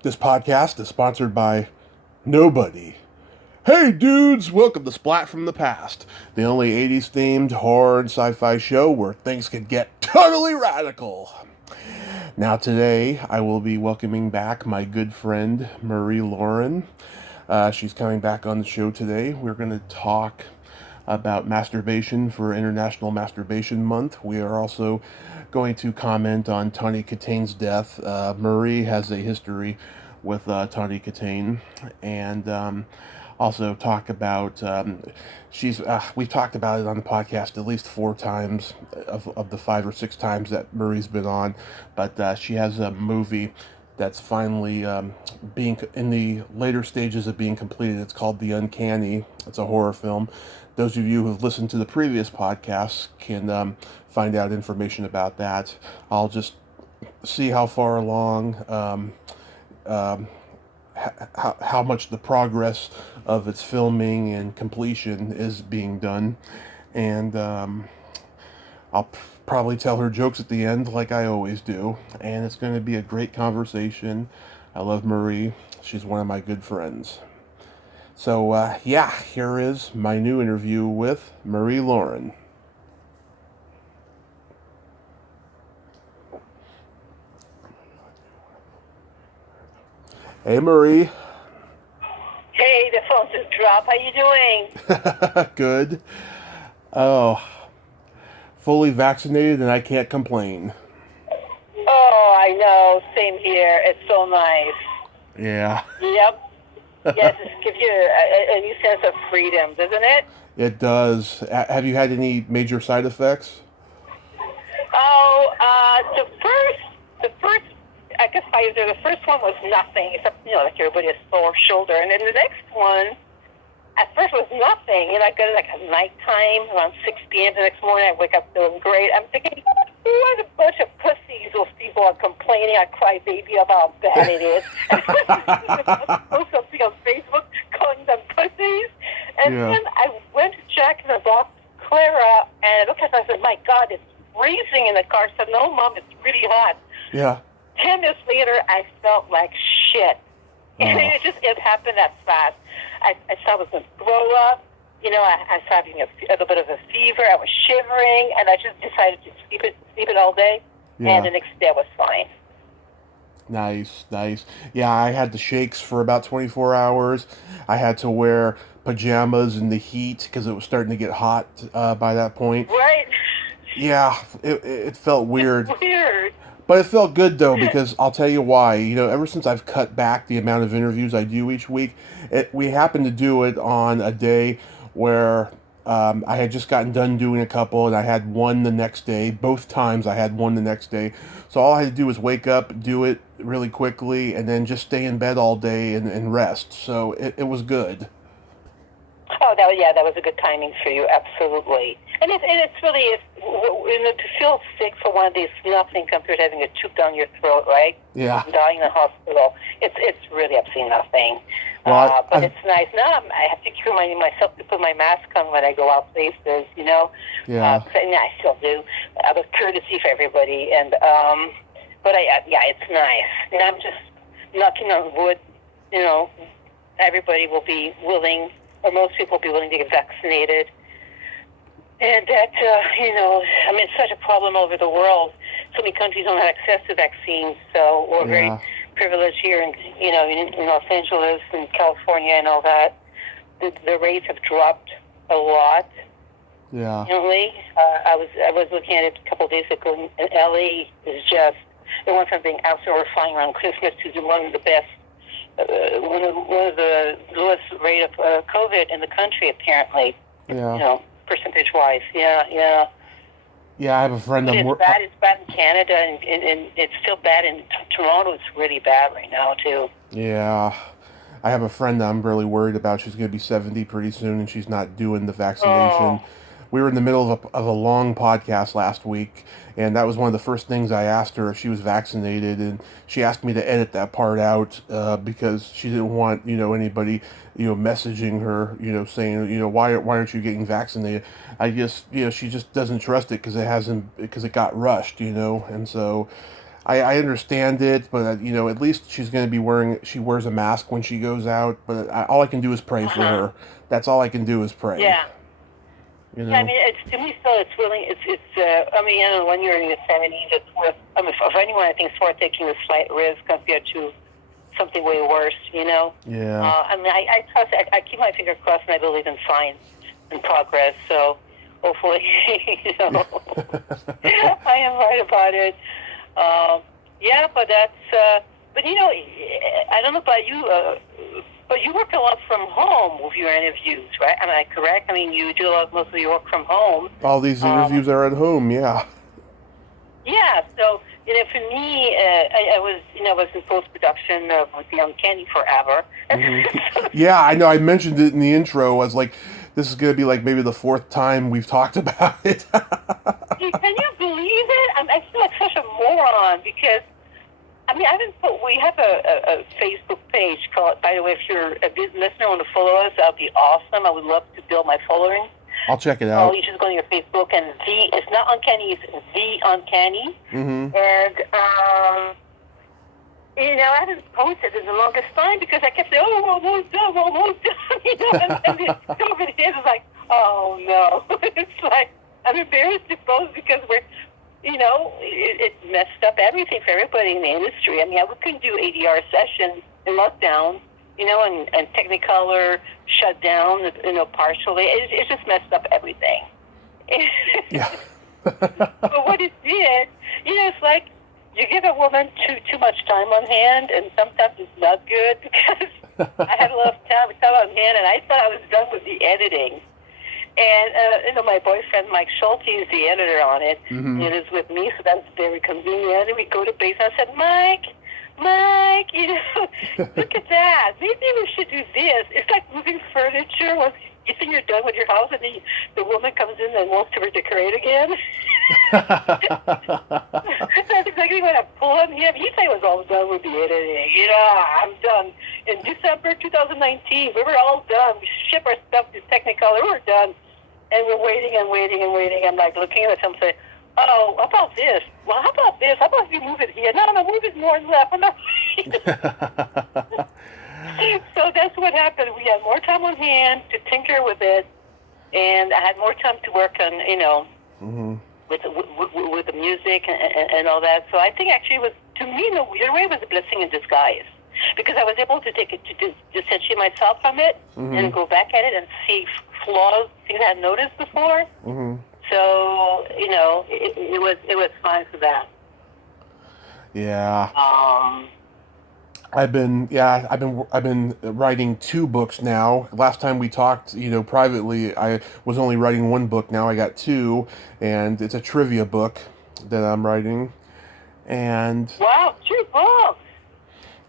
This podcast is sponsored by nobody. Hey dudes, welcome to Splat from the Past, the only 80s themed horror and sci fi show where things can get totally radical. Now, today I will be welcoming back my good friend Marie Laurin. She's coming back on the show today. We're going to talk about masturbation for International Masturbation Month. We are also going to comment on Tawny Kitaen's death. Marie has a history with Tawny Kitaen, and also talk about we've talked about it on the podcast at least 4 times of the 5 or 6 times that Marie's been on, but she has a movie that's finally being in the later stages of being completed. It's called The Uncanny. It's a horror film. Those of you who have listened to the previous podcasts can find out information about that. I'll just see how far along, how much the progress of its filming and completion is being done, and I'll probably tell her jokes at the end like I always do, and it's going to be a great conversation. I love Marie. She's one of my good friends. So, here is my new interview with Marie Laurin. Hey, Marie. Hey, the phone just dropped. How you doing? Good. Oh, fully vaccinated and I can't complain. Oh, I know. Same here. It's so nice. Yeah. Yep. Yes, it gives you a new sense of freedom, doesn't it? It does. Have you had any major side effects? Oh, the first, I guess Pfizer, the first one was nothing, except, like everybody has sore shoulder. And then the next one, at first was nothing. I got it like at nighttime, around 6 p.m. the next morning. I wake up feeling great. I'm thinking, what a bunch of pussies those people are complaining. I cry baby about how bad it is. I post something on Facebook calling them pussies. And then I went to check and I bought Clara, and I looked at it and I said, my God, it's freezing in the car. I said, no, Mom, it's really hot. Yeah. 10 minutes later, I felt like shit. And it happened that fast. I thought I was going to throw up. I started having a little bit of a fever. I was shivering, and I just decided to sleep it all day. Yeah. And the next day I was fine. Nice. Yeah, I had the shakes for about 24 hours. I had to wear pajamas in the heat because it was starting to get hot by that point. Right. Yeah, it felt weird. It's weird. But it felt good, though, because I'll tell you why. Ever since I've cut back the amount of interviews I do each week, we happened to do it on a day where I had just gotten done doing a couple, and I had one the next day. Both times I had one the next day. So all I had to do was wake up, do it really quickly, and then just stay in bed all day and rest. So it was good. Oh, that was a good timing for you, absolutely. And it's really, to feel sick for one of these, nothing compared to having a tube down your throat, right? Yeah. Dying in the hospital. It's really absolutely nothing. Well, but it's nice. Now I have to remind myself to put my mask on when I go out places, Yeah. I still do, out of courtesy for everybody. And but it's nice. And I'm just knocking on wood. Everybody will be willing, or most people will be willing to get vaccinated. And that, it's such a problem all over the world. So many countries don't have access to vaccines, so we're very privileged here in Los Angeles and California and all that. The rates have dropped a lot. Yeah. Recently, I was looking at it a couple of days ago, and LA is just, it went from being absolutely flying around Christmas to one of the best, one of the lowest rate of COVID in the country, apparently. Yeah. Percentage-wise, yeah. Yeah, I have a friend. It's bad in Canada, and it's still bad in Toronto. It's really bad right now too. Yeah, I have a friend that I'm really worried about. She's going to be 70 pretty soon, and she's not doing the vaccination. We were in the middle of a long podcast last week, and that was one of the first things I asked her if she was vaccinated, and she asked me to edit that part out because she didn't want anybody messaging her saying why aren't you getting vaccinated. I guess she just doesn't trust it because it got rushed, and so I understand it, but at least she's going to be she wears a mask when she goes out. But all I can do is pray for Uh-huh. her. That's all I can do is pray. Yeah. You Yeah, I know. mean, it's to me still. It's really. I mean, I don't know. When you're in your 70s, it's worth. I mean, for anyone, I think it's worth taking a slight risk compared to something way worse. Yeah. I mean, I trust. I keep my finger crossed, and I believe in science and progress. So hopefully, I am right about it. Yeah, but that's. But I don't know about you. But you work a lot from home with your interviews, right? Am I correct? I mean, you do most of your work from home. All these interviews are at home. Yeah. Yeah. So for me, I was in post production with the Uncanny forever. Yeah, I know. I mentioned it in the intro. I was like, this is going to be like maybe the fourth time we've talked about it. Can you believe it? I feel like such a moron because. I mean, we have a Facebook page called, by the way, if you're a good listener and want to follow us, that would be awesome. I would love to build my following. I'll check it out. You just go to your Facebook and it's not Uncanny, it's The Uncanny. Mm-hmm. And, I haven't posted in the longest time because I kept saying, oh, almost done, almost done. And the COVID hit, it's like, oh, no. It's like, I'm embarrassed to post because it messed up everything for everybody in the industry. I mean, we couldn't do ADR sessions in lockdown, and Technicolor shut down, partially. It just messed up everything. Yeah. But what it did, it's like you give a woman too much time on hand, and sometimes it's not good because I had a lot of time on hand, and I thought I was done with the editing. And, my boyfriend, Mike Schulte, is the editor on it. Mm-hmm. It is with me, so that's very convenient. And we go to base, and I said, Mike, look at that. Maybe we should do this. It's like moving furniture. Once you think you're done with your house, and then the woman comes in and wants to redecorate again. That's exactly what I pulled on him. He said he was all done with the editing. I'm done. In December 2019, we were all done. We ship our stuff to Technicolor. We were done. And we're waiting and waiting and waiting. I'm like looking at him saying, oh, how about this? Well, how about this? How about if you move it here? No, move it more left. So that's what happened. We had more time on hand to tinker with it. And I had more time to work on, mm-hmm. with the music and all that. So I think actually it was, to me, in a weird way, it was a blessing in disguise. Because I was able to take it to dissociate myself from it mm-hmm. and go back at it and see flaws, things I had noticed before. Mm-hmm. So it was fine for that. Yeah. I've been writing 2 books now. Last time we talked, privately, I was only writing 1 book. Now I got 2, and it's a trivia book that I'm writing. And wow, 2 books.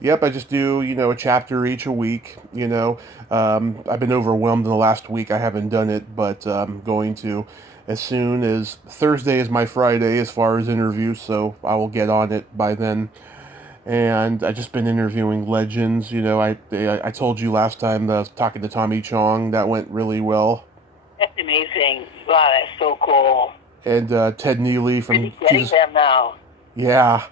Yep, I just do, a chapter each a week, I've been overwhelmed in the last week. I haven't done it, but I'm going to as soon as Thursday is my Friday as far as interviews, so I will get on it by then. And I just been interviewing legends, I told you last time that I was talking to Tommy Chong. That went really well. That's amazing. Wow, that's so cool. And Ted Neely from really getting them now. Yeah,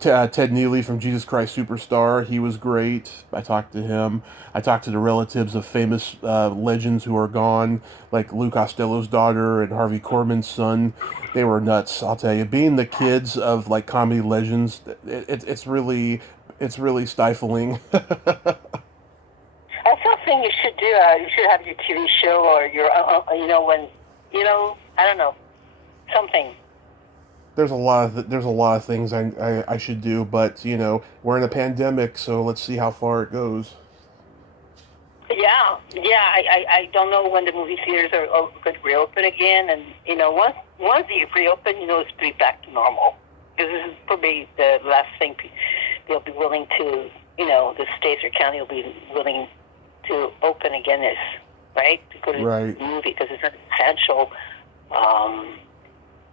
Ted Neely from Jesus Christ Superstar. He was great. I talked to him. I talked to the relatives of famous legends who are gone, like Lou Costello's daughter and Harvey Korman's son. They were nuts, I'll tell you. Being the kids of like comedy legends, it's really stifling. That's something you should do. You should have your TV show or your, I don't know, something. There's a lot of things I should do, but we're in a pandemic, so let's see how far it goes. Yeah. I don't know when the movie theaters are going to reopen again, and once they reopen, it's pretty back to normal. Because this is probably the last thing they'll be willing to, the states or county will be willing to open again. Right, to go to the movie because it's not essential.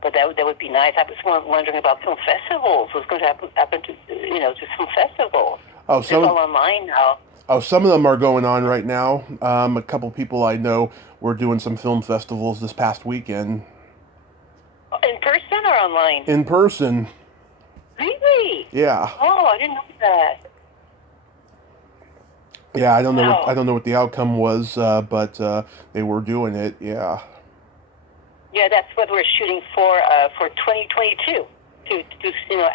But that would be nice. I was wondering about film festivals. What's going to happen to just film festivals? Oh, it's all online now. Oh, some of them are going on right now. A couple people I know were doing some film festivals this past weekend. In person or online? In person. Really? Really? Yeah. Oh, I didn't know that. Yeah, I don't know what Wow. the outcome was, but they were doing it. Yeah. Yeah, that's what we're shooting for 2022 to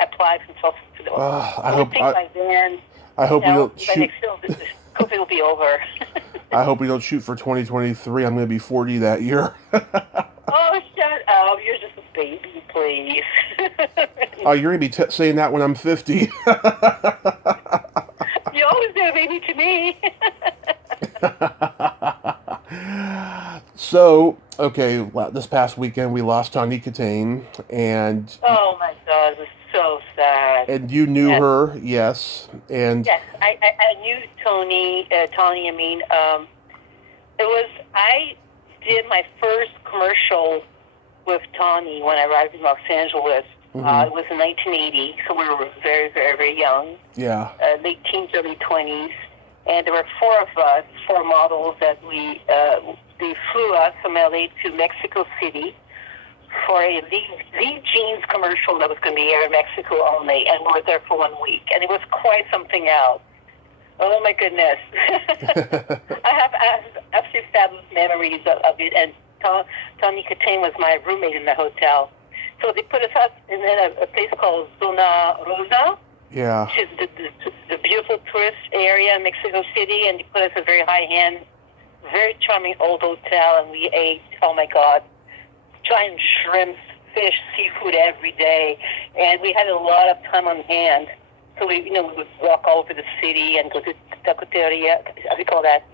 apply for self. I I would hope think by then, I hope we don't by shoot. next film, this COVID will be over. I hope we don't shoot for 2023. I'm going to be 40 that year. Oh, shut up! You're just a baby, please. Oh, you're going to be saying that when I'm 50. You always been a baby to me. So, okay, this past weekend we lost Tawny Kitaen, and Oh my God, it was so sad. you knew Yes, her, yes, and yes, I knew Tony. Tony, I mean, it was I did my first commercial with Tawny when I arrived in Los Angeles. It was in 1980, so we were very, very, very young, yeah, late teens, early 20s. And there were four of us, four models that they flew us from LA to Mexico City for a Lee Jeans commercial that was going to be aired in Mexico only, and we were there for 1 week. And it was quite something else. Oh my goodness. I have absolutely fabulous memories of it, and Tawny Kitaen was my roommate in the hotel. So they put us up in a place called Zona Rosa, yeah, which is the beautiful tourist area in Mexico City, and they put us in a very high-end, very charming old hotel, and we ate, oh my God, giant shrimps, fish, seafood every day, and we had a lot of time on hand. So we would walk all over the city and go to taqueria, how do you call that?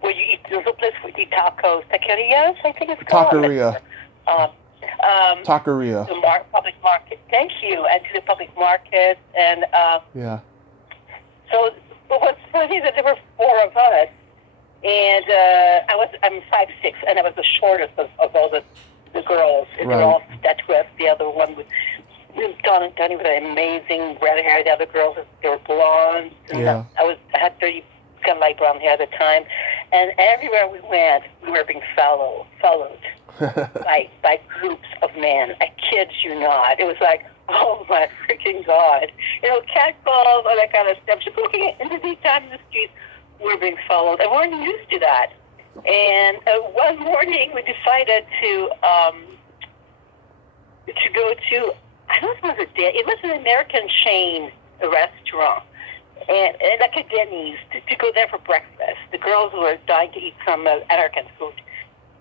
Where you eat, there's a place where you eat tacos, taquerias, I think it's called. Taqueria, Um, Taqueria, the public market. Thank you, and to the public market, and yeah, so what's funny that there were four of us, and I'm 5'6", and I was the shortest of all the girls, and they were all statuesque. The other one was Donnie with amazing red hair. The other girls, they were blonde. yeah. I had kind of light brown hair at the time, and everywhere we went, we were being followed by groups of men. I kid you not. It was like, oh my freaking God. Catcalls, all that kind of stuff. Just looking in the daytime in the streets, we're being followed, and we're used to that. And one morning, we decided to go to, I don't know if it was it was an American chain restaurant, and like a Denny's, to go there for breakfast. The girls were dying to eat some American food.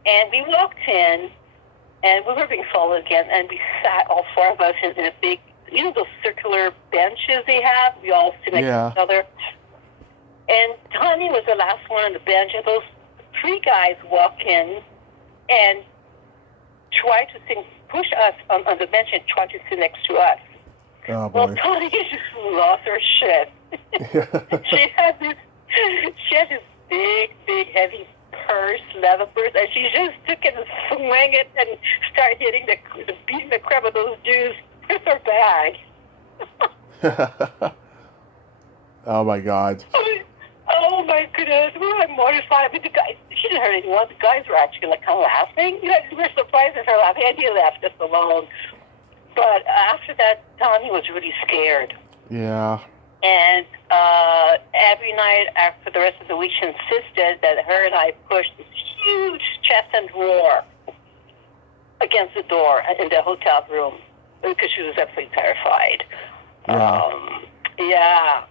And we walked in, and we were being followed again, and we sat, all four of us, in a big, those circular benches they have? We all sit next to each other. And Tawny was the last one on the bench, and those three guys walk in and try to push us on the bench and try to sit next to us. Oh, boy. Well, Tawny just lost her shit. She had this big, heavy purse, leather purse, and she just took it and swung it and started hitting beating the crap of those Jews with her bag. Oh my God. Oh my goodness, we were mortified. But the guys, she didn't hurt anyone. The guys were actually kind of laughing. We were surprised at her laughing, and he left us alone. But after that, Tawny was really scared. Yeah. And every night after the rest of the week, she insisted that her and I push this huge chest and roar against the door in the hotel room because she was absolutely terrified. Yeah. Yeah.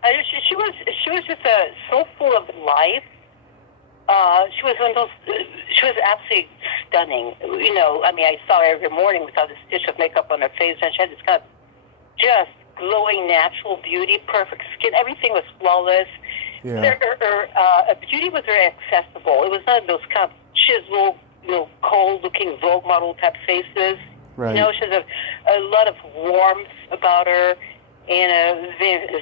She was just so full of life. She was one of those. She was absolutely stunning. I saw her every morning without a stitch of makeup on her face, and she had this kind of just glowing natural beauty, perfect skin. Everything was flawless. Yeah. Her beauty was very accessible. It was not those kind of chiseled, cold-looking Vogue model type faces. Right. She has a lot of warmth about her and a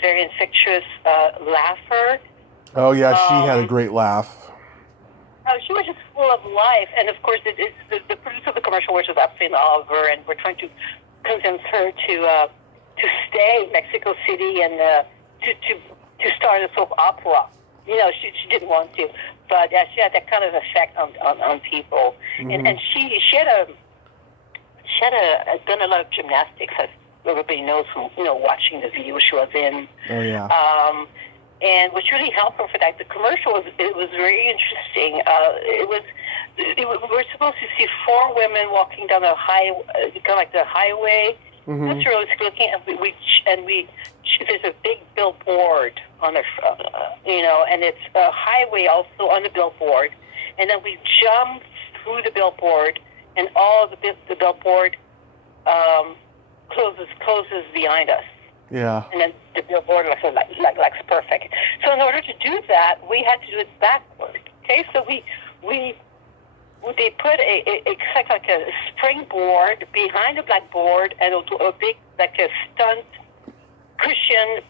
very infectious laugher. Oh yeah, she had a great laugh. She was just full of life, and of course, the producer of the commercial was absolutely in awe of her, and we're trying to convince her to stay in Mexico City and to start a soap opera. She didn't want to, but she had that kind of effect on people. Mm-hmm. And she had done a lot of gymnastics everybody knows from watching the video she was in. Oh yeah. And which really helped her for that. The commercial was very interesting. We were supposed to see 4 women walking down a kind of like the highway. Mm-hmm. That's really looking, and there's a big billboard on the, and it's a highway also on the billboard, and then we jump through the billboard, and all of the billboard closes behind us. Yeah. And then the billboard looks perfect. So in order to do that, we had to do it backward. Okay, so they put like a springboard behind the blackboard and a big like a stunt cushion,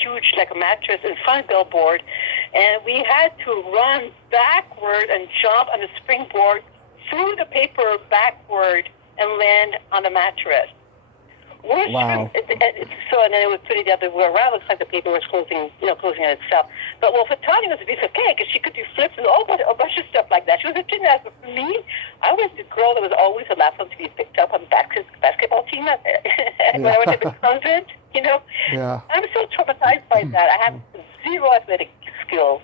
huge like a mattress in front of the billboard, and we had to run backward and jump on the springboard through the paper backward and land on the mattress. Wow. So, and then it would put it the other way around. It looks like the paper was closing on itself. But, for Tawny, it was a piece of cake, because she could do flips and a bunch of stuff like that. She was a gymnast. But for me, I was the girl that was always the last one to be picked up on the basketball team when I went to the convent, Yeah. I'm so traumatized by that. I have zero athletic skills.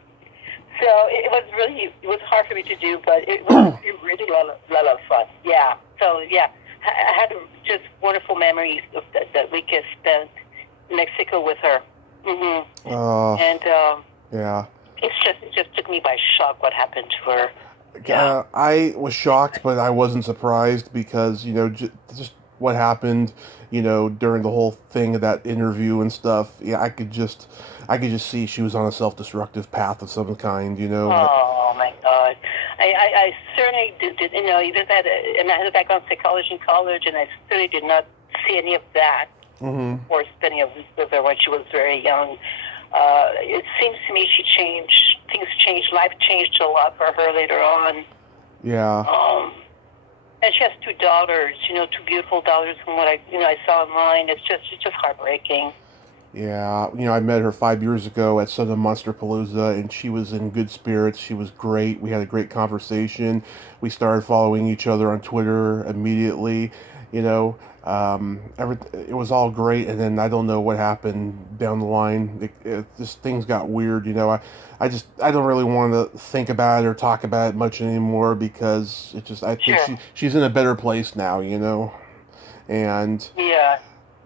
So it was hard for me to do, but it was really a lot of fun. Yeah. So, yeah. I had just wonderful memories of that week I spent in Mexico with her. Mm-hmm. And yeah, it just took me by shock what happened to her. Yeah. I was shocked, but I wasn't surprised because just what happened, during the whole thing of that interview and stuff. Yeah, I could just see she was on a self-destructive path of some kind. Oh my God. I certainly did, even had and I had a background in psychology in college, and I certainly did not see any of that. Mm-hmm. Or spending a week with her when she was very young. It seems to me things changed, life changed a lot for her later on. Yeah. And she has 2 daughters, 2 beautiful daughters from what I saw online. It's just heartbreaking. Yeah, I met her 5 years ago at Southern Monsterpalooza, and she was in good spirits. She was great. We had a great conversation. We started following each other on Twitter immediately. It was all great, and then I don't know what happened down the line. Just things got weird. I don't really want to think about it or talk about it much anymore because I think she's in a better place now. And yeah.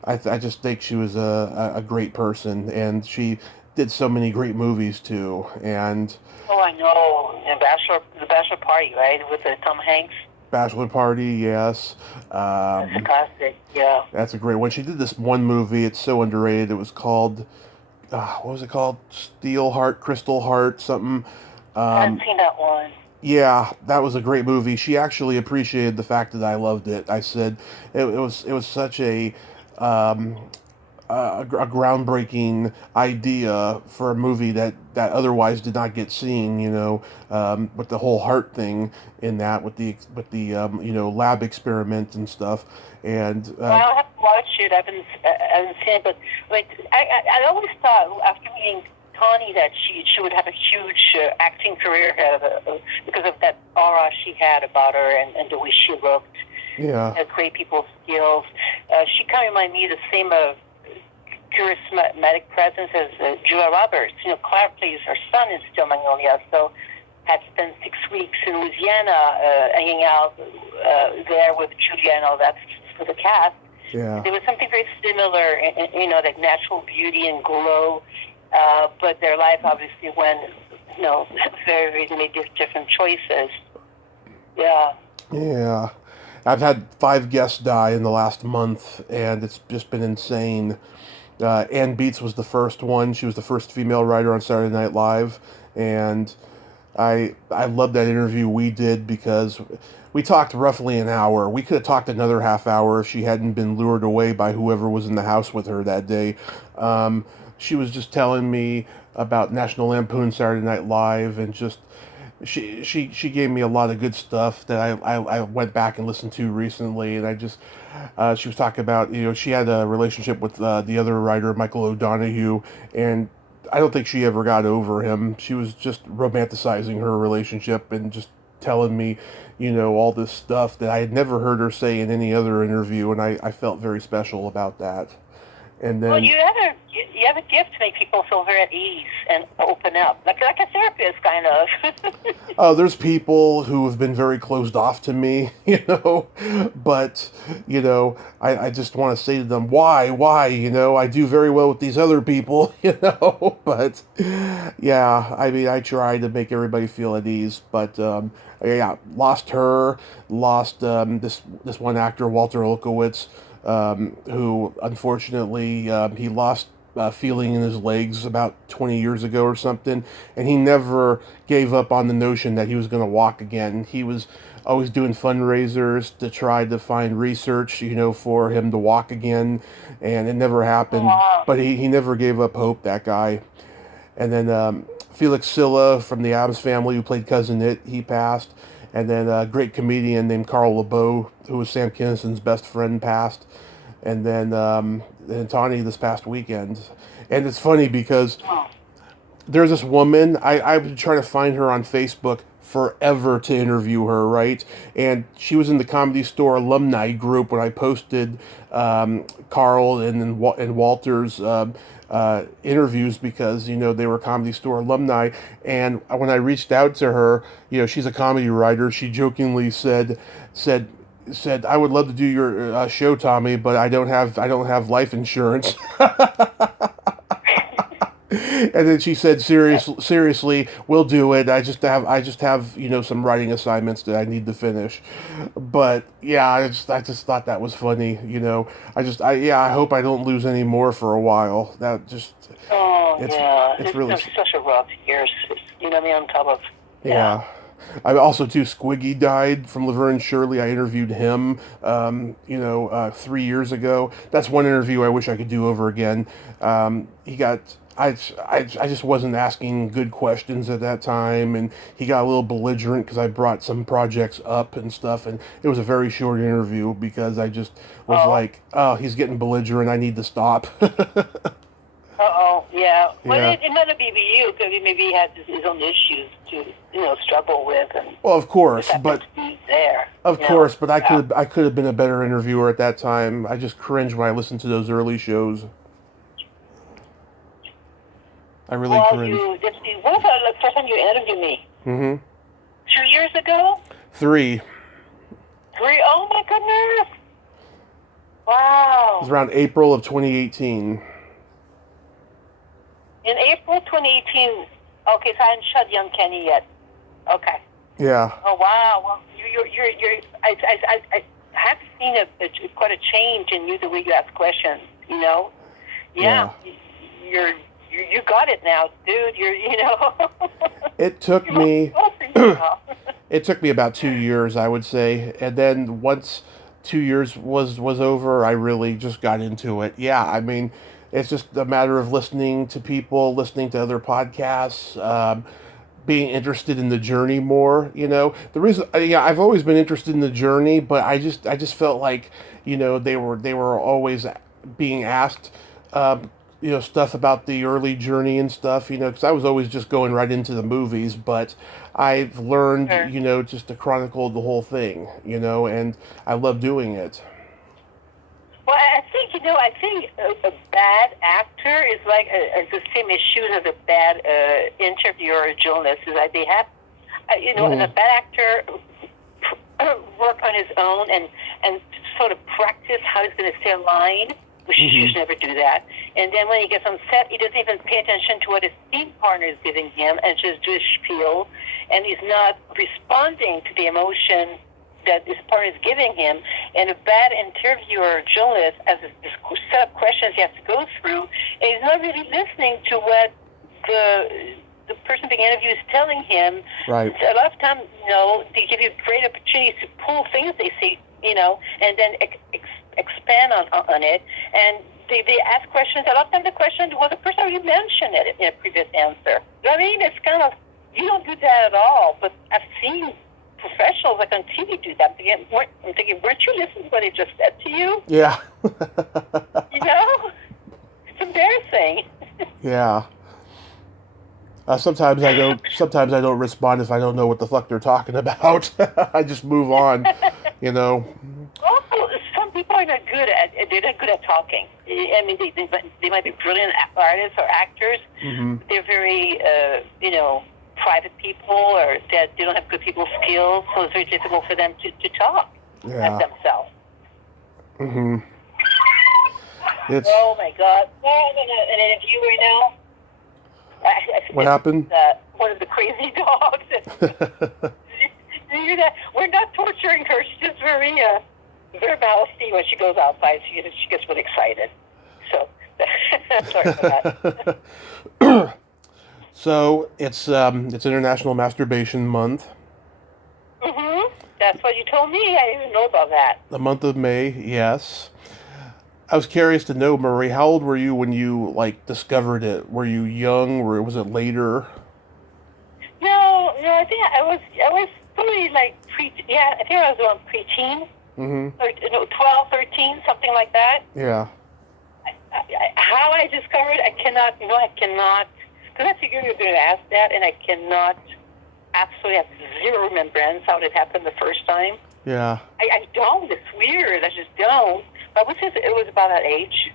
I just think she was a great person, and she did so many great movies too. And I know, the Bachelor Party, right, with Tom Hanks. Bachelor Party, yes. That's a classic, yeah. That's a great one. She did this one movie. It's so underrated. It was called, what was it called? Crystal Heart, something. I haven't seen that one. Yeah, that was a great movie. She actually appreciated the fact that I loved it. I said it was such a groundbreaking idea for a movie that otherwise did not get seen. With the whole heart thing in that, with the lab experiment and stuff. And I'll have to watch it. I haven't seen it, but I always thought after meeting Tawny that she would have a huge acting career ahead of her because of that aura she had about her and the way she looked. Yeah. Had great people skills. She kind of reminded me of the same charismatic presence as Julia Roberts. Claire plays her son in Still Magnolia, so had spent 6 weeks in Louisiana hanging out there with Julia and all that for the cast. Yeah. There was something very similar, that natural beauty and glow, but their life obviously went, very made different choices. Yeah. Yeah. I've had 5 guests die in the last month, and it's just been insane. Ann Beats was the first one. She was the first female writer on Saturday Night Live, and I loved that interview we did because we talked roughly an hour. We could have talked another half hour if she hadn't been lured away by whoever was in the house with her that day. She was just telling me about National Lampoon Saturday Night Live, and just she gave me a lot of good stuff that I went back and listened to recently, and I just she was talking about she had a relationship with the other writer Michael O'Donoghue, and I don't think she ever got over him. She was just romanticizing her relationship and just telling me, all this stuff that I had never heard her say in any other interview, and I felt very special about that. And then, well, you have a gift to make people feel very at ease and open up, like a therapist, kind of. there's people who have been very closed off to me, but, I just want to say to them, why, I do very well with these other people, but, yeah, I mean, I try to make everybody feel at ease, but, yeah, lost her, lost this one actor, Walter Olkowitz, who unfortunately he lost feeling in his legs about 20 years ago or something, and he never gave up on the notion that he was going to walk again. He was always doing fundraisers to try to find research, for him to walk again, and it never happened. Wow. But he never gave up hope, that guy. And then Felix Silla from the Addams Family, who played Cousin It, he passed. And then a great comedian named Carl LeBeau, who was Sam Kinnison's best friend, passed. And then Tawny this past weekend. And it's funny because there's this woman, I've been trying to find her on Facebook forever to interview her, right? And she was in the Comedy Store alumni group when I posted Carl and Walter's interviews, because they were Comedy Store alumni. And when I reached out to her, she's a comedy writer. She jokingly said, I would love to do your show, Tommy, but I don't have life insurance. And then she said, seriously, we'll do it. I just have some writing assignments that I need to finish. But yeah, I just thought that was funny. I hope I don't lose any more for a while. That just it's really such a rough years. On top of yeah. I also, too, Squiggy died from Laverne and Shirley. I interviewed him, 3 years ago. That's one interview I wish I could do over again. I just wasn't asking good questions at that time, and he got a little belligerent because I brought some projects up and stuff, and it was a very short interview because I just was like, oh, he's getting belligerent, I need to stop. Yeah. Well, Yeah. it might not be you, because maybe he had his own issues to, struggle with. And well, of course, but there. But I could have been a better interviewer at that time. I just cringe when I listen to those early shows. I really cringe. When was the first time you interviewed me? 2 years ago? 3. 3? Oh my goodness! Wow. It was around April of 2018. In April 2018. Okay, so I hadn't shot the Uncanny yet. Okay. Yeah. Oh wow. Well, you're. I have seen quite a change in you, the way you ask questions. Yeah. You got it now, dude. It took me. It took me about 2 years, I would say, and then once 2 years was over, I really just got into it. Yeah, I mean, it's just a matter of listening to people, listening to other podcasts, being interested in the journey more. The reason, I've always been interested in the journey, but I just felt like, they were always being asked, stuff about the early journey and stuff, because I was always just going right into the movies, but I've learned, just to chronicle the whole thing, and I love doing it. Well, I think a bad actor is like the same issue as a bad interviewer or journalist. Is that they have, and a bad actor work on his own and sort of practice how he's going to say a line, which he should never do that. And then when he gets on set, he doesn't even pay attention to what his scene partner is giving him and just do his spiel, and he's not responding to the emotion that this partner is giving him. And a bad interviewer or journalist has a set of questions he has to go through, and he's not really listening to what the person being interviewed is telling him. Right. So a lot of times, they give you great opportunities to pull things they say, and then expand on it. And they ask questions. A lot of times the question was the person already mentioned it in a previous answer. I mean, it's kind of, you don't do that at all, but I've seen professionals like on TV do that. I'm thinking, weren't you listening to what they just said to you? Yeah. It's embarrassing. Yeah. Sometimes I don't. Sometimes I don't respond if I don't know what the fuck they're talking about. I just move on. You know. Also, some people are not good at, they're not good at talking. I mean, they might be brilliant artists or actors. Mm-hmm. They're very, private people, or that they don't have good people skills, so it's very difficult for them to talk Yeah. at themselves. Mm-hmm. It's Oh my God! Oh, I'm in an interview right now. what happened? One of the crazy dogs. You hear that? We're not torturing her. She's just very, very mousy when she goes outside. She gets really excited. So, sorry for that. So it's International Masturbation Month. Mm-hmm. That's what you told me. I didn't even know about that. The month of May, yes. I was curious to know, Marie, how old were you when you discovered it? Were you young, or was it later? No, I think I was probably like yeah, I think I was around preteen, Mm-hmm. or 12, 13, something like that. Yeah. How I discovered, I cannot, because I figured you were going to ask that, and I cannot, absolutely have zero remembrance how it happened the first time. Yeah. I don't. It's weird. I just don't. But I would say it was about that age.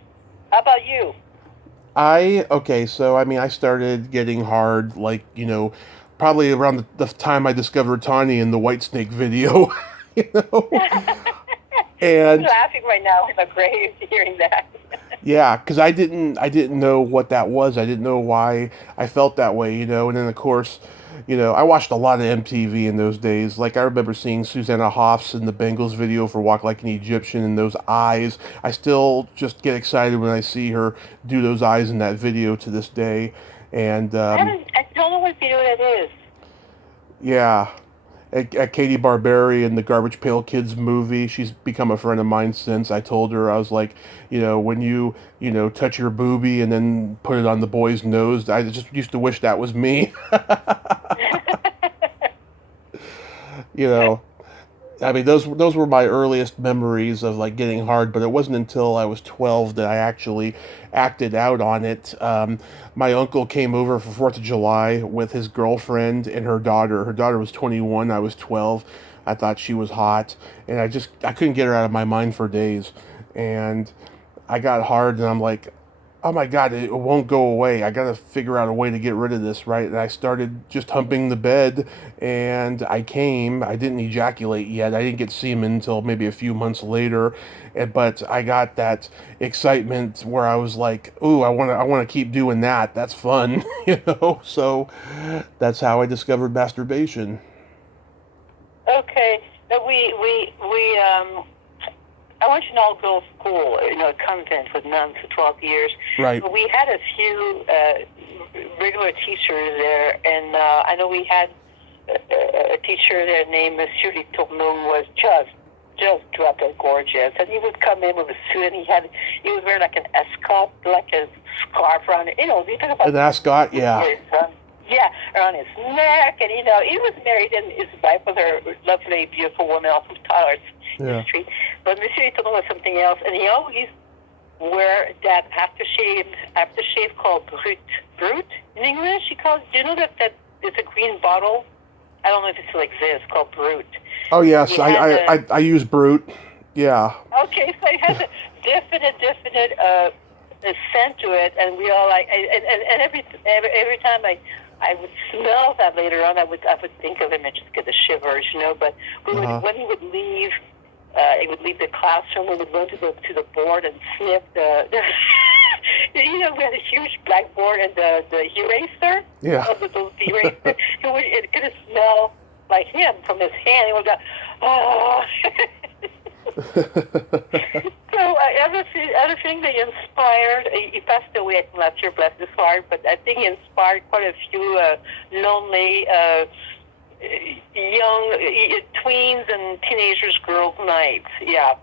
How about you? So I started getting hard, probably around the time I discovered Tawny in the Whitesnake video, you know? I'm And laughing right now in my grave hearing that. yeah, because I didn't know what that was. I didn't know why I felt that way, and then of course, I watched a lot of MTV in those days. Like I remember seeing Susanna Hoffs in the Bengals video for Walk Like an Egyptian, and those eyes. I still just get excited when I see her do those eyes in that video to this day. And I don't know what video that is. yeah, at Katie Barberi in the Garbage Pail Kids movie. She's become a friend of mine since. I told her, I was like, when you touch your boobie and then put it on the boy's nose, I just used to wish that was me. you know, those were my earliest memories of getting hard, but it wasn't until I was 12 that I actually acted out on it. My uncle came over for 4th of July with his girlfriend and her daughter. Her daughter was 21, I was 12. I thought she was hot, and I couldn't get her out of my mind for days. And I got hard, and I'm like, oh my god, it won't go away. I gotta figure out a way to get rid of this, right? And I started just humping the bed, and I came. I didn't ejaculate yet. I didn't get semen until maybe a few months later, but I got that excitement where I was like, ooh, I want to keep doing that. That's fun, So that's how I discovered masturbation. Okay. No, I went to an all-girls school, a convent with nuns for 12 years. Right. But we had a few regular teachers there, and I know we had a teacher there named Monsieur Letourneau, who was just drop dead gorgeous. And he would come in with a suit, and he was wearing like an escort, like a scarf around it. You talk about An ascot, yeah. Yeah, around his neck, and he was married, and his wife was a lovely, beautiful woman off of Tyler's Street. But Monsieur Etono was something else, and he always wore that aftershave called Brut in English. He calls. Do you know that it's a green bottle? I don't know if it still exists. Called Brut. Oh yes, I use Brute. Yeah. Okay, so it has a definite scent to it, and we all like, and every time I would smell that later on, I would think of him and just get the shivers, But when he would leave the classroom. We would run to the board and sniff the we had a huge blackboard and the eraser. Yeah. The eraser. It could smell like him from his hand. He would go, oh. So other thing that inspired, he passed away last year, bless his heart, but I think he inspired quite a few lonely young tweens and teenagers girls' nights. Yeah.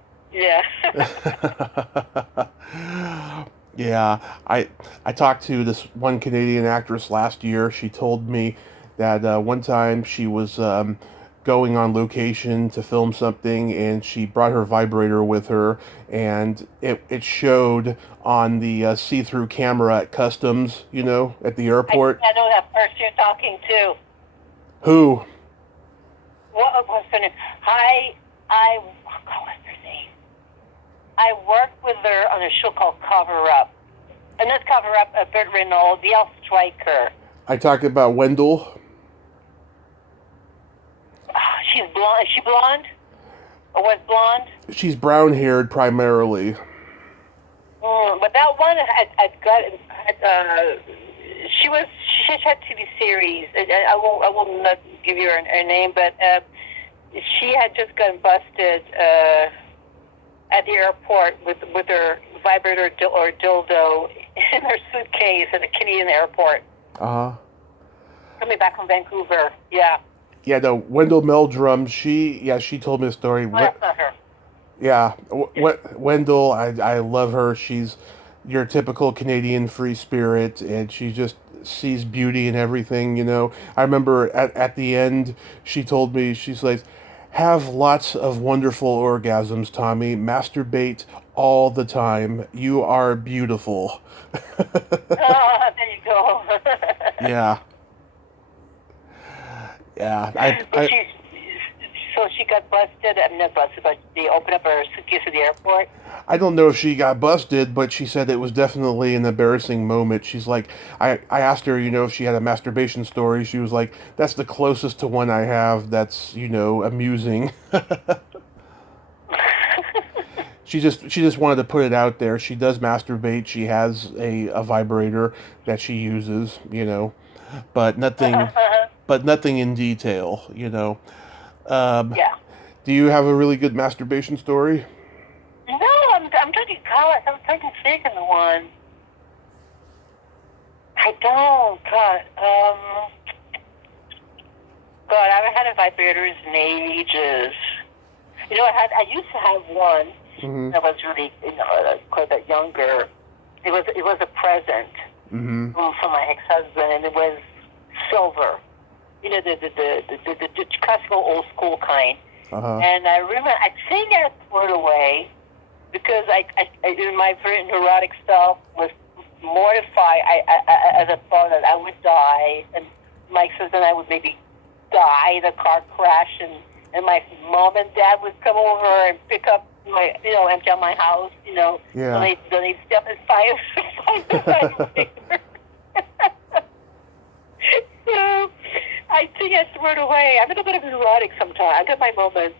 Yeah, I talked to this one Canadian actress last year. She told me that one time she was going on location to film something, and she brought her vibrator with her, and it showed on the see-through camera at customs, at the airport. I know that person you're talking to. Who? What was her name? What's her name? I worked with her on a show called Cover Up. And not Cover Up, Burt Reynolds, the Elf Striker. I talked about Wendell. She's blonde. Is she blonde? Or was blonde? She's brown-haired primarily. But that one she had TV series. I will not give you her name, but she had just gotten busted at the airport with her vibrator or dildo in her suitcase at a Canadian airport. Coming back from Vancouver. Yeah. Yeah, no, Wendell Meldrum, she told me a story. Oh, that's not her. Yeah, Wendell, I love her. She's your typical Canadian free spirit, and she just sees beauty in everything, I remember at the end, she told me, she's like, have lots of wonderful orgasms, Tommy. Masturbate all the time. You are beautiful. There you go. Yeah. Yeah, So she got busted. I'm not busted, but they opened up her suitcase at the airport. I don't know if she got busted, but she said it was definitely an embarrassing moment. She's like, I asked her, if she had a masturbation story. She was like, that's the closest to one I have that's, amusing. She just wanted to put it out there. She does masturbate. She has a vibrator that she uses, but nothing in detail, Yeah. Do you have a really good masturbation story? No, I'm trying to call it. I'm trying to think of the one. I don't. God, I haven't had a vibrator in ages. I used to have one. Mm-hmm. That was really, quite a bit younger. It was a present from my ex-husband, and it was silver. The classical old school kind. And I remember, I think I threw it away because I in my very neurotic self was mortified. As I thought that I would die, and my sister and I would maybe die in a car crash, and my mom and dad would come over and pick up my, empty out my house, Yeah. donate stuff and find the vibrator. So I think I threw it away. I'm a little bit of a neurotic sometimes. I got my moments.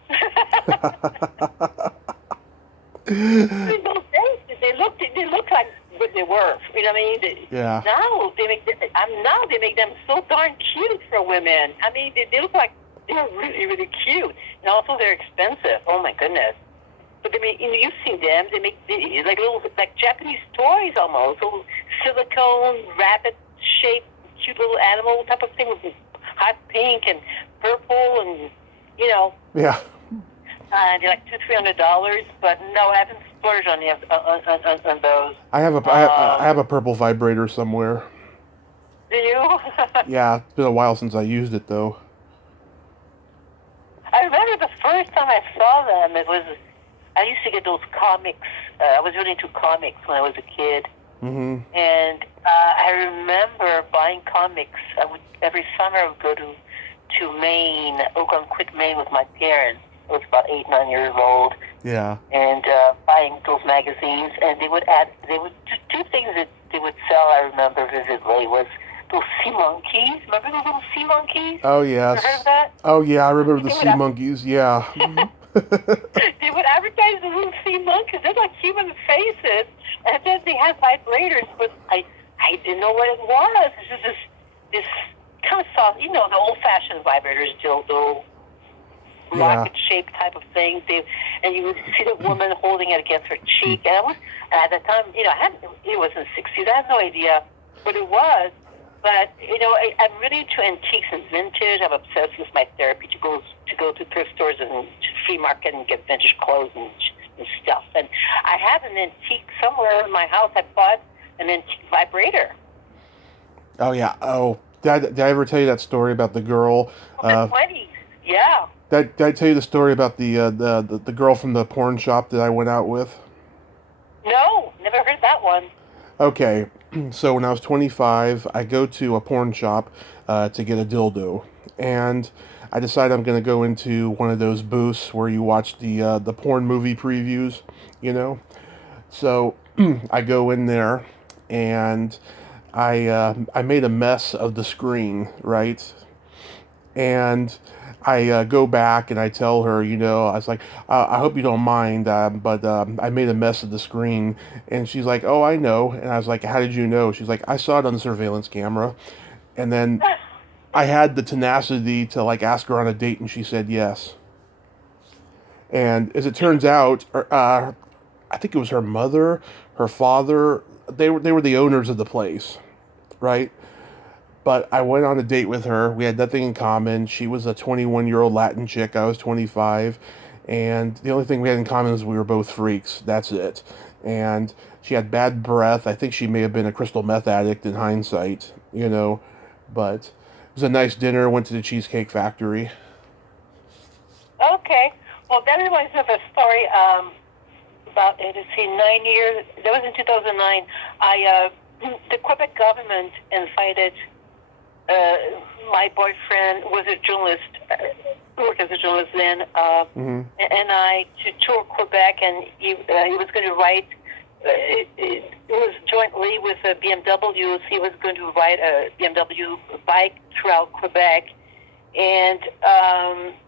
In those days, they looked like what they were. You know what I mean? Yeah. Now they make them so darn cute for women. I mean, they look like they're really, really cute, and also they're expensive. Oh my goodness! But they make, you've seen them. They make like little, like Japanese toys almost, little silicone rabbit-shaped, cute little animal type of thing with hot pink and purple, and Yeah. they're like $200-300. But no, I haven't splurged on those. I have a purple vibrator somewhere. Do you? Yeah, it's been a while since I used it though. I remember the first time I saw them, I used to get those comics. I was really into comics when I was a kid. Mm-hmm. And I remember buying comics. Every summer I would go to Maine, Ogunquit, Maine with my parents. I was about 8, 9 years old. Yeah. And buying those magazines, and they would two things that they would sell. I remember vividly was those sea monkeys. Remember those little sea monkeys? Oh yes. You heard of that? Oh yeah, I remember the sea monkeys. Yeah. They would advertise the little sea monkeys. They're like human faces, and then they had vibrators. But I didn't know what it was. It's just this kind of soft, the old-fashioned vibrators, dildo, rocket-shaped type of thing. And you would see the woman holding it against her cheek. And at the time, it was in the 60s. I had no idea what it was. But, I'm really into antiques and vintage. I'm obsessed with my therapy to go to thrift stores and flea market and get vintage clothes and stuff. And I have an antique somewhere in my house. I bought an antique vibrator. Oh, yeah. Oh, did I ever tell you that story about the girl? The 20s. Yeah. Did I tell you the story about the girl from the porn shop that I went out with? No, never heard that one. Okay, so when I was 25, I go to a porn shop to get a dildo, and I decide I'm going to go into one of those booths where you watch the porn movie previews, you know. So I go in there, and I made a mess of the screen, right? And I go back and I tell her, I was like, I hope you don't mind, but I made a mess of the screen. And she's like, oh, I know. And I was like, how did you know? She's like, I saw it on the surveillance camera. And then I had the tenacity to like ask her on a date, and she said yes. And as it turns out, I think it was her mother, her father. They were the owners of the place, right? But I went on a date with her. We had nothing in common. She was a 21-year-old Latin chick. I was 25. And the only thing we had in common is we were both freaks. That's it. And she had bad breath. I think she may have been a crystal meth addict in hindsight, But it was a nice dinner. Went to the Cheesecake Factory. Okay. Well, that reminds me of a story about, let's see, 9 years. That was in 2009. The Quebec government invited uh, my boyfriend, was a journalist, worked as a journalist then, and I to tour Quebec, and he was going to write. It was jointly with BMW. So he was going to ride a BMW bike throughout Quebec, and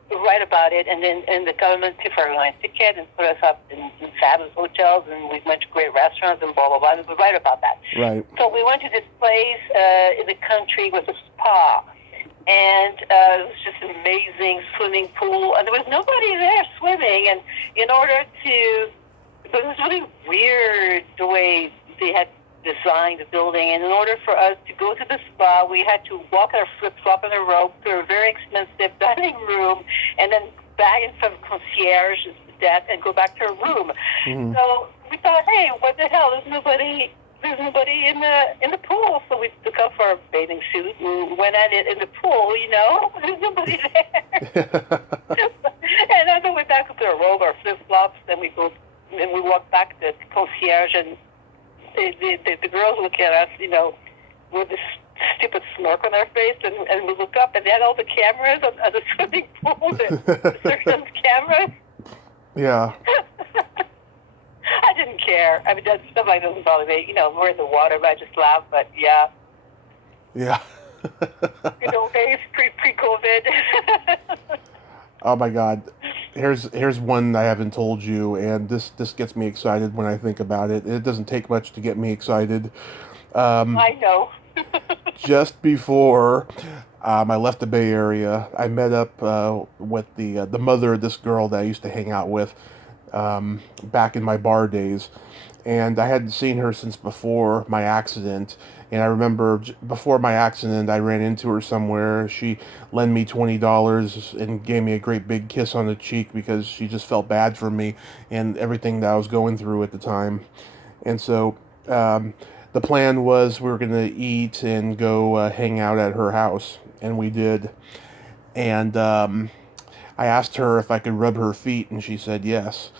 write about it, and the government paid for our line ticket and put us up in fabulous hotels, and we went to great restaurants and blah blah blah. And we write about that. Right. So we went to this place in the country with a spa, and it was just an amazing swimming pool, and there was nobody there swimming. And in order to, it was really weird the way they had designed the building, and in order for us to go to the spa, we had to walk our flip-flop on a rope to a very expensive dining room, and then back in front of concierge desk and go back to our room. So we thought, hey, what the hell? There's nobody in the pool. So we took off our bathing suit and went at it in the pool. There's nobody there. And then we back up to our robe, our flip-flops, then we walk back to the concierge, and the girls look at us, with this stupid smirk on their face, and we look up, and they had all the cameras on the swimming pool, the surveillance cameras. Yeah. I didn't care. I mean, that stuff like doesn't bother me. We're in the water, but I just laugh. But yeah. Yeah. Days pre-COVID. Oh my God. Here's one I haven't told you, and this gets me excited when I think about it. It doesn't take much to get me excited. I know. Just before I left the Bay Area, I met up with the mother of this girl that I used to hang out with back in my bar days, and I hadn't seen her since before my accident. And I remember before my accident, I ran into her somewhere. She lent me $20 and gave me a great big kiss on the cheek because she just felt bad for me and everything that I was going through at the time. And so the plan was we were going to eat and go hang out at her house, and we did. And I asked her if I could rub her feet, and she said yes.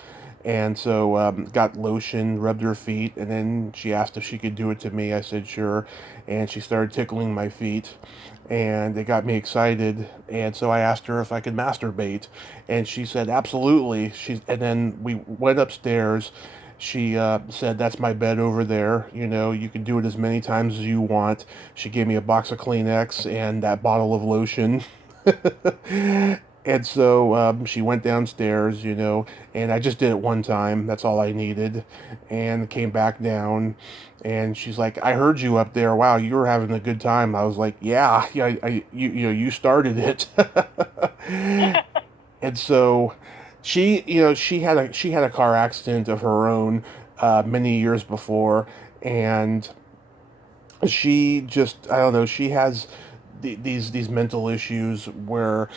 And so got lotion, rubbed her feet, and then she asked if she could do it to me. I said sure, and she started tickling my feet, and it got me excited. And so I asked her if I could masturbate, and she said absolutely. And then we went upstairs. She said, that's my bed over there. You can do it as many times as you want. She gave me a box of Kleenex and that bottle of lotion. And so she went downstairs, and I just did it one time. That's all I needed. And came back down, and she's like, I heard you up there. Wow, you were having a good time. I was like, yeah, you started it. And so she had a car accident of her own many years before, and she just, I don't know, she has these mental issues where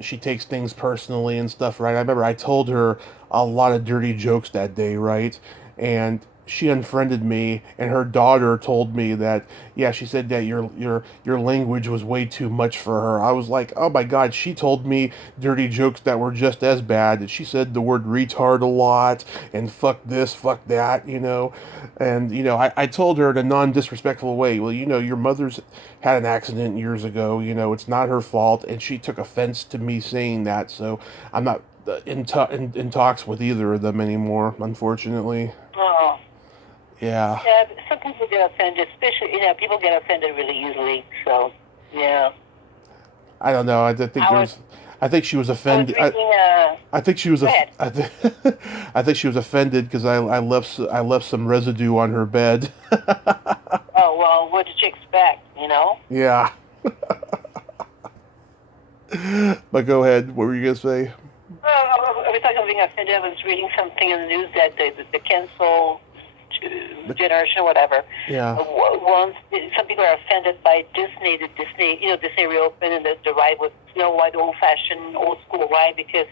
she takes things personally and stuff, right? I remember I told her a lot of dirty jokes that day, right? And she unfriended me, and her daughter told me that, yeah, she said that your language was way too much for her. I was like, oh my god, she told me dirty jokes that were just as bad, and she said the word retard a lot, and fuck this, fuck that, and I told her in a non-disrespectful way, well, your mother's had an accident years ago, it's not her fault, and she took offense to me saying that, so I'm not in talks with either of them anymore, unfortunately. Oh. Yeah. Yeah, some people get offended, especially, people get offended really easily, so, yeah. I don't know. I think she was offended. I was reading, I think she was. Go ahead. I think she was offended because I left some residue on her bed. Oh, well, what did you expect, Yeah. But go ahead. What were you gonna say? I was talking about being offended. I was reading something in the news that the cancel generation or whatever. Yeah. Some people are offended by Disney. Disney reopened and the ride was Snow White, old-fashioned, old-school ride because,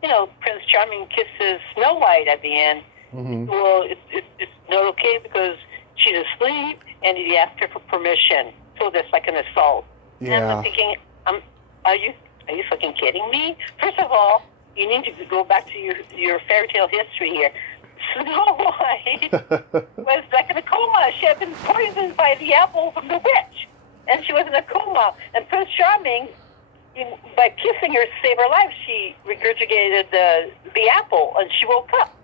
Prince Charming kisses Snow White at the end. Mm-hmm. Well, it's not okay because she's asleep and he asked her for permission. So that's like an assault. Yeah. And I'm thinking, are you fucking kidding me? First of all, you need to go back to your fairy tale history here. Snow White was like in a coma. She had been poisoned by the apple from the witch, and she was in a coma. And Prince Charming, by kissing her to save her life, she regurgitated the apple, and she woke up.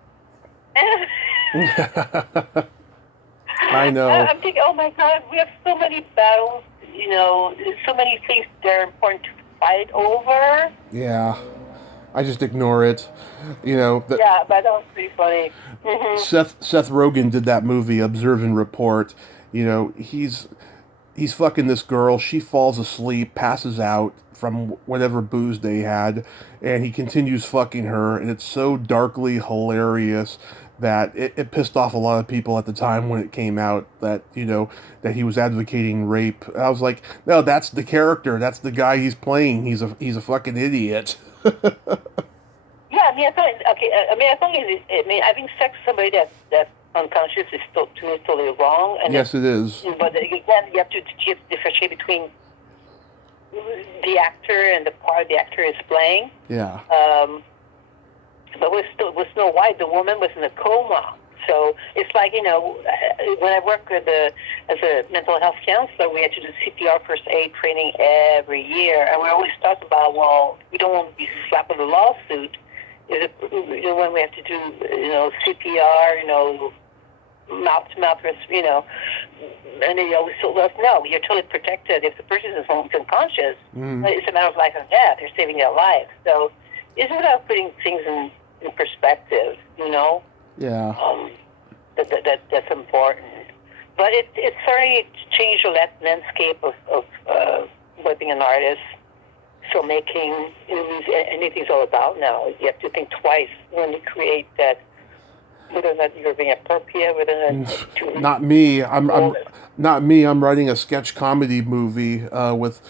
I know. I'm thinking, oh my God, we have so many battles, so many things that are important to fight over. Yeah. I just ignore it. Yeah, but that was pretty funny. Mm-hmm. Seth Rogen did that movie, Observe and Report. He's fucking this girl. She falls asleep, passes out from whatever booze they had, and he continues fucking her. And it's so darkly hilarious that it pissed off a lot of people at the time when it came out that that he was advocating rape. And I was like, no, that's the character. That's the guy he's playing. He's a fucking idiot. Yeah, having sex with somebody that's unconscious is to me totally wrong. And yes, it is. But again, you have to differentiate between the actor and the part the actor is playing. Yeah. But with Snow White, the woman was in a coma. So it's like, when I work as a mental health counselor, we had to do CPR first aid training every year. And we always talk about, well, we don't want to be slapped with a lawsuit. When we have to do, CPR, mouth-to-mouth, and they always told us, no, you're totally protected. If the person is unconscious, it's a matter of life and death. You're saving their life. So it's about putting things in perspective, Yeah. That's important. But it's certainly changed the landscape of what being an artist, filmmaking, anything's all about now. You have to think twice when you create that, whether or not you're being appropriate, whether or not... Not me. Not me. I'm writing a sketch comedy movie with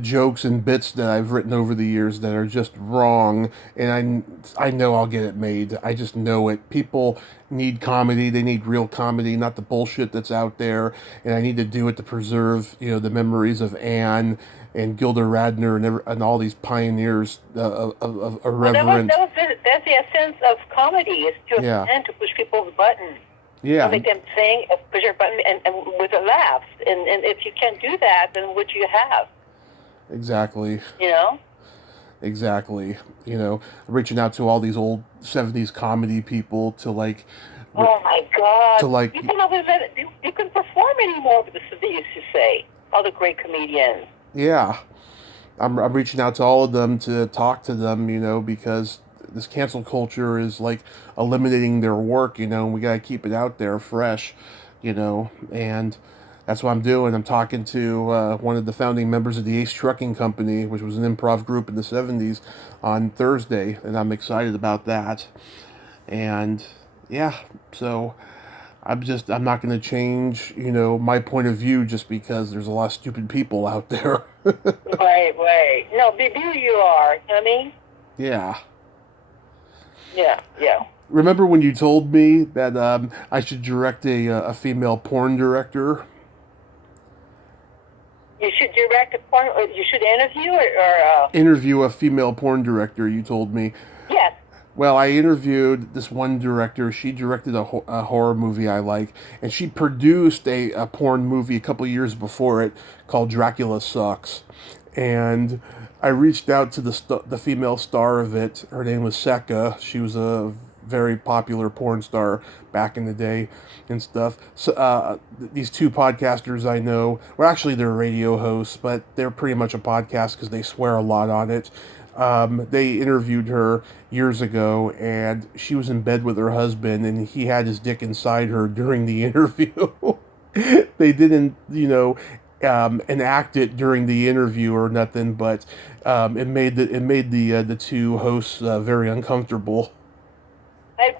jokes and bits that I've written over the years that are just wrong, and I know I'll get it made. I just know it. People need comedy. They need real comedy, not the bullshit that's out there. And I need to do it to preserve, the memories of Anne and Gilda Radner and all these pioneers of irreverent. Well, that's the essence of comedy, is to attend to push people's buttons. Yeah. To make them think, push your button, and with a laugh. And if you can't do that, then what do you have? Exactly. Exactly. Reaching out to all these old 70s comedy people to like... Oh my God. To like... You can perform anymore with the used to say. All the great comedians. Yeah. I'm reaching out to all of them to talk to them, because this cancel culture is like eliminating their work, and we got to keep it out there fresh, and that's what I'm doing. I'm talking to one of the founding members of the Ace Trucking Company, which was an improv group in the 70s, on Thursday, and I'm excited about that. And yeah, so I'm not going to change, my point of view just because there's a lot of stupid people out there. Right. No, be who you are, you know what I mean? Yeah. Yeah. Remember when you told me that I should direct a female porn director? You should direct a porn, or you should interview, Interview a female porn director, you told me. yes. Well, I interviewed this one director. She directed a horror movie I like, and she produced a porn movie a couple years before it called Dracula Sucks. And I reached out to the female star of it. Her name was Seka. She was a very popular porn star back in the day and stuff. So these two podcasters I know, well, actually they're radio hosts, but they're pretty much a podcast because they swear a lot on it. They interviewed her years ago, and she was in bed with her husband, and he had his dick inside her during the interview. They didn't, enact it during the interview or nothing, but it made the two hosts very uncomfortable. I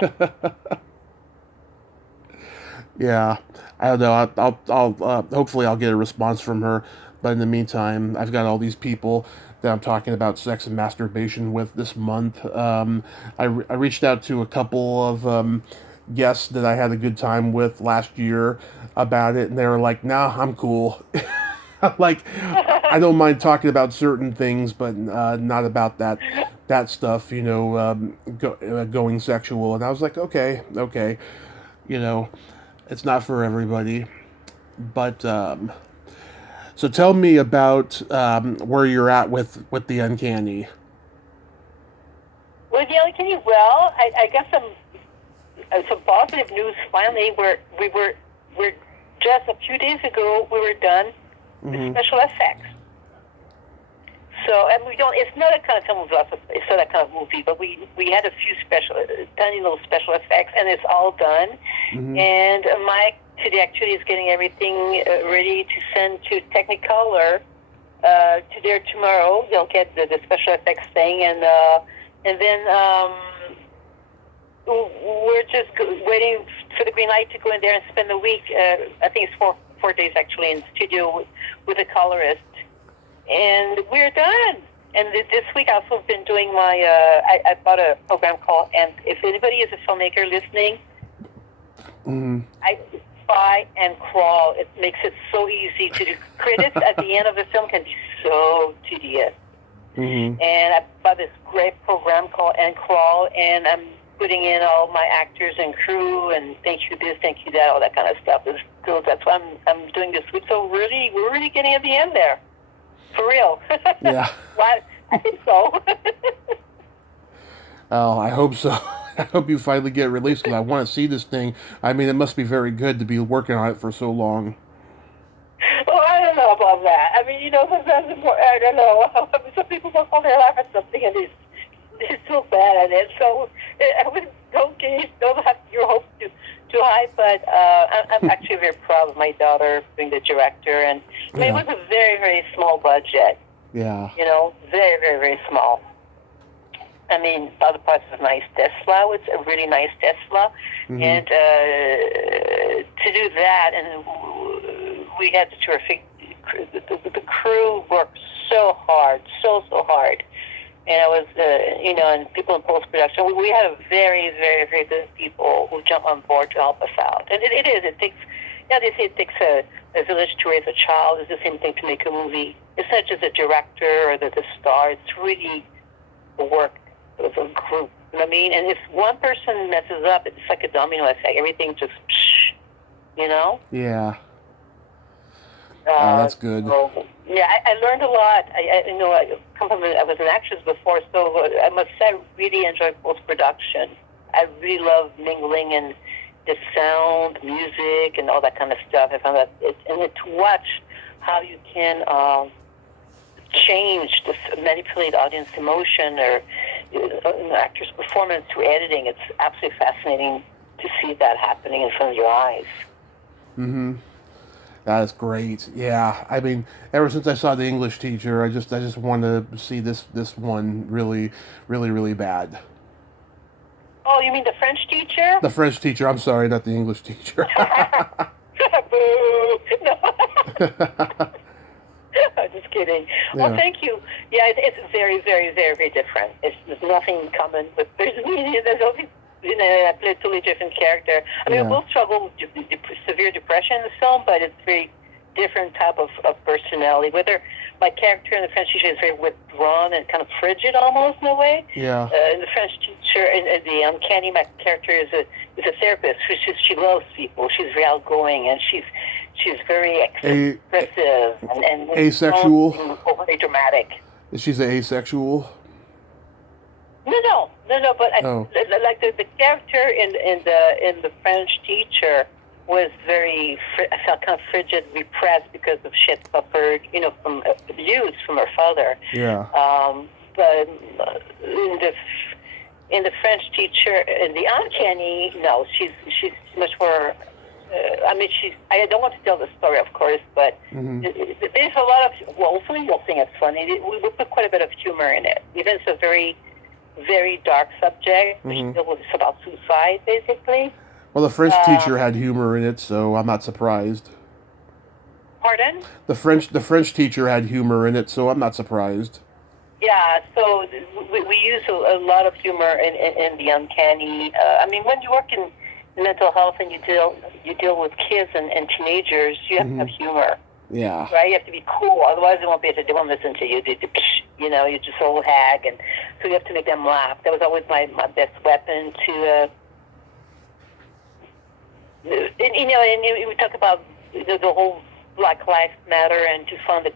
bet. Yeah, I don't know. I'll hopefully I'll get a response from her. But in the meantime, I've got all these people that I'm talking about sex and masturbation with this month. I reached out to a couple of guests that I had a good time with last year about it, and they were like, "Nah, I'm cool." Like, I don't mind talking about certain things, but not about that stuff. Going sexual. And I was like, okay. It's not for everybody. But so tell me about where you're at with the Uncanny. Well, the Uncanny, well, I guess some positive news. Finally, we're just a few days ago we were done with special effects. So, and we don't. It's not a kind of film. It's not that kind of movie. But we had a few tiny little special effects, and it's all done. And Mike today actually is getting everything ready to send to Technicolor today or tomorrow. They'll get the special effects thing, and then we're just waiting for the green light to go in there and spend the week. I think it's four days actually in studio with a colorist. And we're done. And this week I've also been doing my, I bought a program called, and if anybody is a filmmaker listening, I buy and crawl. It makes it so easy to do. Credits at the end of the film can be so tedious. And I bought this great program called And Crawl, and I'm putting in all my actors and crew, and thank you this, thank you that, all that kind of stuff. So that's what I'm doing this week. So we're really getting at the end there. For real. Yeah. Well, I think so. Oh, I hope so. I hope you finally get released because I want to see this thing. I mean, it must be very good to be working on it for so long. Well, I don't know about that. I mean, sometimes I don't know. Some people go on their life at something and they're so bad at it. So don't have your hopes too high. But I'm actually very proud of my daughter being the director. And I mean, it was a very, very small budget. Yeah. Very, very, very small. I mean, the other part is a nice Tesla. It's a really nice Tesla. And to do that, and we had the terrific, the crew worked so hard, so hard. And I was, and people in post-production, we had a very, very, very good people who jump on board to help us out. And it takes, they say it takes a village to raise a child. It's the same thing to make a movie. It's not just a director or the star. It's really the work of a group. You know what I mean? And if one person messes up, it's like a domino effect. Everything just, Yeah. That's good. So, yeah, I learned a lot. I was an actress before, so I must say I really enjoy post-production. I really love mingling and the sound, music, and all that kind of stuff. I found that to watch how you can change, manipulate audience emotion or an actor's performance through editing. It's absolutely fascinating to see that happening in front of your eyes. That is great. Yeah, I mean, ever since I saw The English Teacher, I just want to see this one really, really, really bad. Oh, you mean the French teacher? The French teacher. I'm sorry, not the English teacher. Boo! No. I'm just kidding. kidding. Well, Yeah. thank you. Yeah, it's very, very, very, very different. There's nothing in common with there's always I play a totally different character. I mean, Yeah. we both struggle with severe depression in the film, but it's very different type of personality. Whether my character in the French teacher is very withdrawn and kind of frigid almost in a way. Yeah. In the French teacher, in the Uncanny, my character is a therapist. She loves people. She's very outgoing and she's very expressive and asexual. Overly dramatic. She's asexual. No. But like the character in the French teacher was very, I felt kind of frigid, repressed because of shit suffered, from abuse from her father. Yeah. But in the French teacher, in the Uncanny, no, she's much more. I don't want to tell the story, of course, but there's a lot of. Well, some people think it's funny. We put quite a bit of humor in it, even it's a very, very dark subject, which it's about suicide, basically. Well, the French teacher had humor in it, so I'm not surprised. Pardon? The French teacher had humor in it, so I'm not surprised. Yeah, so we use a lot of humor in the Uncanny. When you work in mental health and you deal with kids and teenagers, you have to have humor. Yeah. Right? You have to be cool, otherwise they won't listen to you. You're just old hag, and so you have to make them laugh. That was always my best weapon to. And we talk about the whole Black Lives Matter and to fund the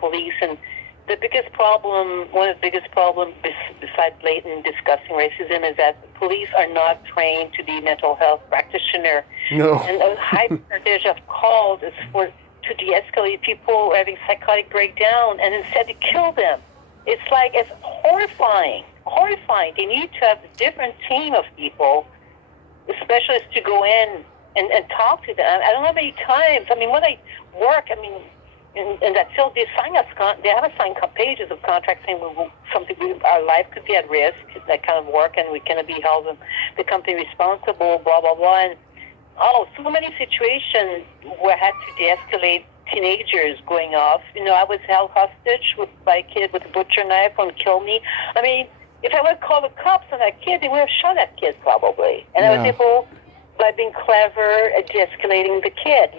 police, and the biggest problem, one of the biggest problems besides blatant discussing racism, is that the police are not trained to be mental health practitioner. No. And a high percentage of calls is to de-escalate people having psychotic breakdown, and instead to kill them. It's horrifying. They need to have a different team of people, specialists, to go in and talk to them. I don't know how many times. When I work, in that field, they have assigned pages of contracts saying our life could be at risk, that kind of work, and we cannot be held the company responsible, blah, blah, blah. And, so many situations where I had to de-escalate teenagers going off. I was held hostage by a kid with a butcher knife and kill me. If I would call the cops on that kid, they would have shot that kid probably. And I was able, by being clever at de-escalating the kid,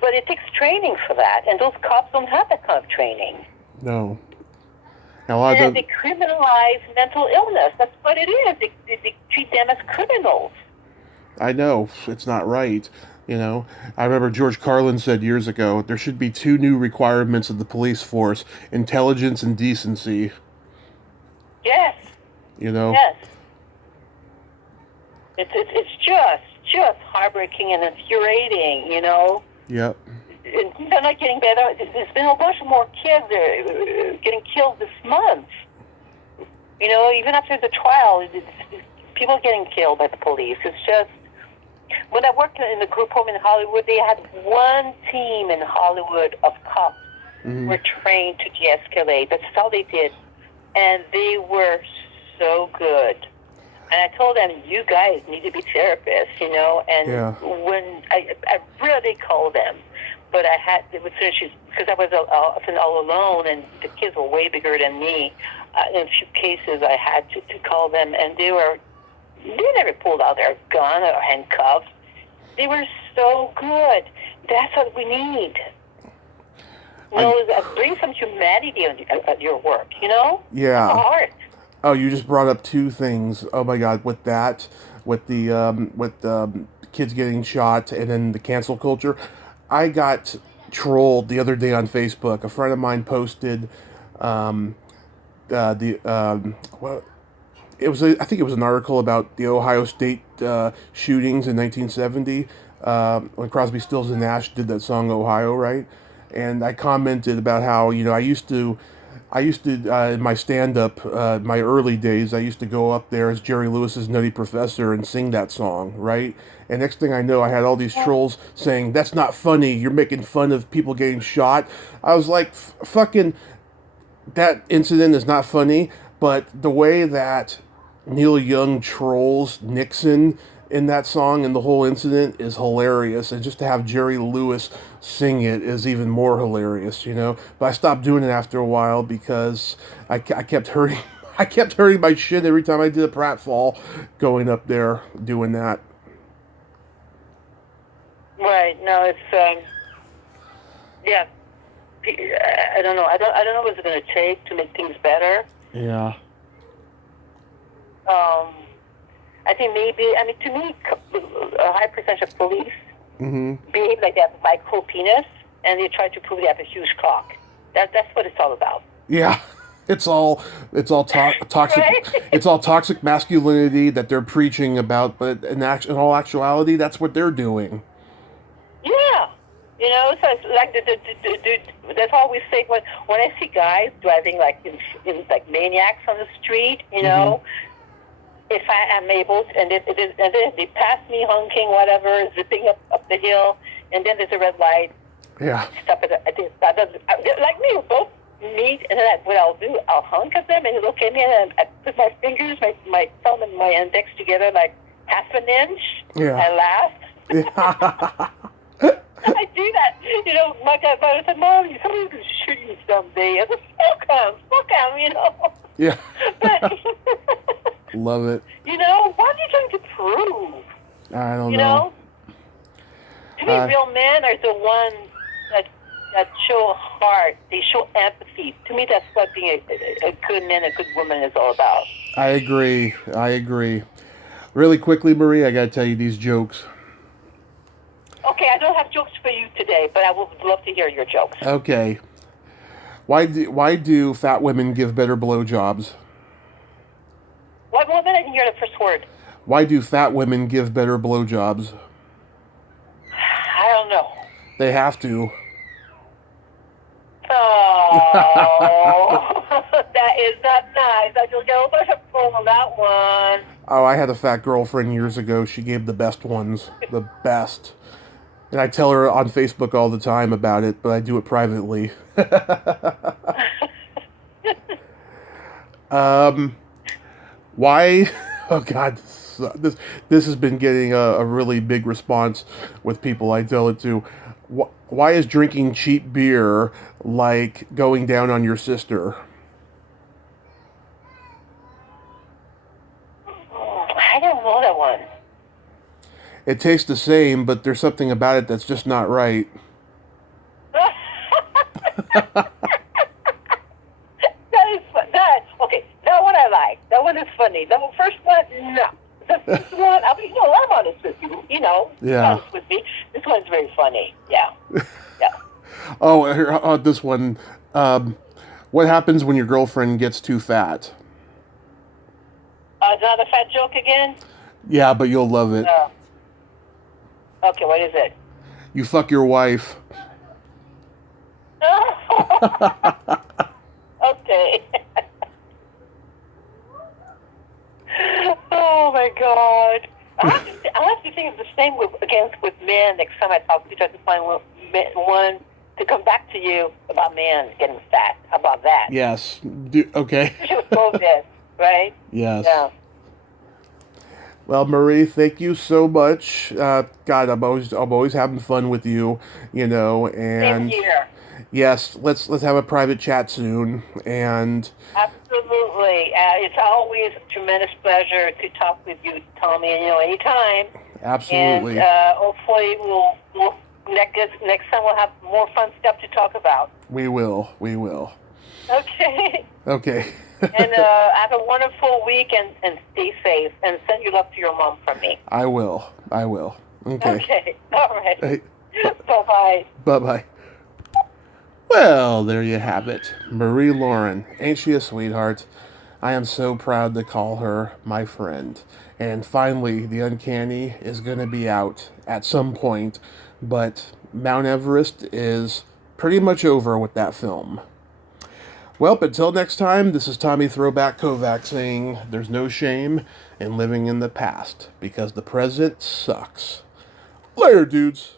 but it takes training for that, and those cops don't have that kind of training. No. And they criminalize mental illness. That's what it is. They treat them as criminals. I know. It's not right. I remember George Carlin said years ago, there should be 2 new requirements of the police force: intelligence and decency. Yes. Yes. It's just heartbreaking and infuriating, Yep. And they're not getting better. There's been a bunch more kids getting killed this month. Even after the trial, people getting killed by the police. It's just, when I worked in the group home in Hollywood, they had one team in Hollywood of cops who were trained to de-escalate. That's all they did. And they were so good. And I told them, you guys need to be therapists, and when I really called them, but I had, it was because I was often all alone, and the kids were way bigger than me. In a few cases, I had to call them, and they never pulled out their gun or handcuffs. They were so good. That's what we need. Bring some humanity at your work, Yeah. It's hard. Oh, you just brought up 2 things. Oh my God, with the kids getting shot and then the cancel culture. I got trolled the other day on Facebook. A friend of mine posted I think it was an article about the Ohio State shootings in 1970 when Crosby, Stills and Nash did that song Ohio, right? And I commented about how I used to in my stand-up, my early days, I used to go up there as Jerry Lewis's Nutty Professor and sing that song, right? And next thing I know, I had all these trolls saying, that's not funny, you're making fun of people getting shot. I was like, fucking, that incident is not funny, but the way that Neil Young trolls Nixon in that song and the whole incident is hilarious. And just to have Jerry Lewis sing it is even more hilarious, you know. But I stopped doing it after a while because I kept hurting. I kept hurting my shin every time I did a pratfall going up there doing that. Right. No, it's yeah. I don't know. I don't know what it's going to take to make things better. Yeah. I think maybe, I mean, to me, a high percentage of police Mm-hmm. behave like they have a micro penis, and they try to prove they have a huge cock. That's what it's all about. Yeah. It's all toxic. Right? It's all toxic masculinity that they're preaching about, but in all actuality, that's what they're doing. Yeah. You know, so it's like that's all we say when I see guys driving like in like maniacs on the street. You know, if I am able, and then they pass me honking, whatever, zipping up the hill, and then there's a red light. Yeah. Stop at like me, we both meet, and then what I'll do, I'll honk at them, and they look at me, and I put my fingers, my thumb and my index together like half an inch. Yeah. I laugh. Yeah. I do that. You know, my father said, Mom, somebody's going to shoot you someday. I said, fuck him, you know. Yeah. But, Love it. you know, what are you trying to prove? I don't You know. To me, real men are the ones that show heart. They show empathy. To me, that's what being a good man, a good woman is all about. I agree. Really quickly, Marie, I got to tell you these jokes. Okay, I don't have jokes for you today, but I would love to hear your jokes. Okay. Why do fat women give better blowjobs? What woman? I didn't hear the first word. Why do fat women give better blowjobs? I don't know. They have to. Oh, that is not nice. I just got a bunch of fun on that one. Oh, I had a fat girlfriend years ago. She gave the best ones. The best. And I tell her on Facebook all the time about it, but I do it privately. Why? Oh God, this has been getting a really big response with people I tell it to. Why is drinking cheap beer like going down on your sister? I don't know that one. It tastes the same, but there's something about it that's just not right. Okay, that one I like. That one is funny. The first one, no. The first one, I mean, I'm honest with you. You know, Yeah. honest with me. This one's very funny. Yeah. Yeah. Oh, this one. What happens when your girlfriend gets too fat? Another fat joke again? Yeah, but you'll love it. No. Okay, what is it? You fuck your wife. Okay. Oh my God! I have to think of the same with men. Next time I talk to you, try to find one to come back to you about men getting fat. How about that? Yes. Okay. You should go there, right? Yes. Yeah. Well, Marie, thank you so much. God, I'm always having fun with you, you know. And Same here. yes, let's have a private chat soon. And Absolutely. It's always a tremendous pleasure to talk with you, Tommy. And, you know, anytime. absolutely, And hopefully we'll next time we'll have more fun stuff to talk about. we will. Okay. Okay. And have a wonderful week and stay safe. And send your love to your mom from me. I will. Okay. Okay. All right. Hey, Bye-bye. bye-bye. Well, there you have it. Marie Laurin. Ain't she a sweetheart? I am so proud to call her my friend. And finally, the Uncanny is going to be out at some point. But Mount Everest is pretty much over with that film. Well, until next time, this is Tommy Throwback Kovac saying there's no shame in living in the past because the present sucks. Later, dudes.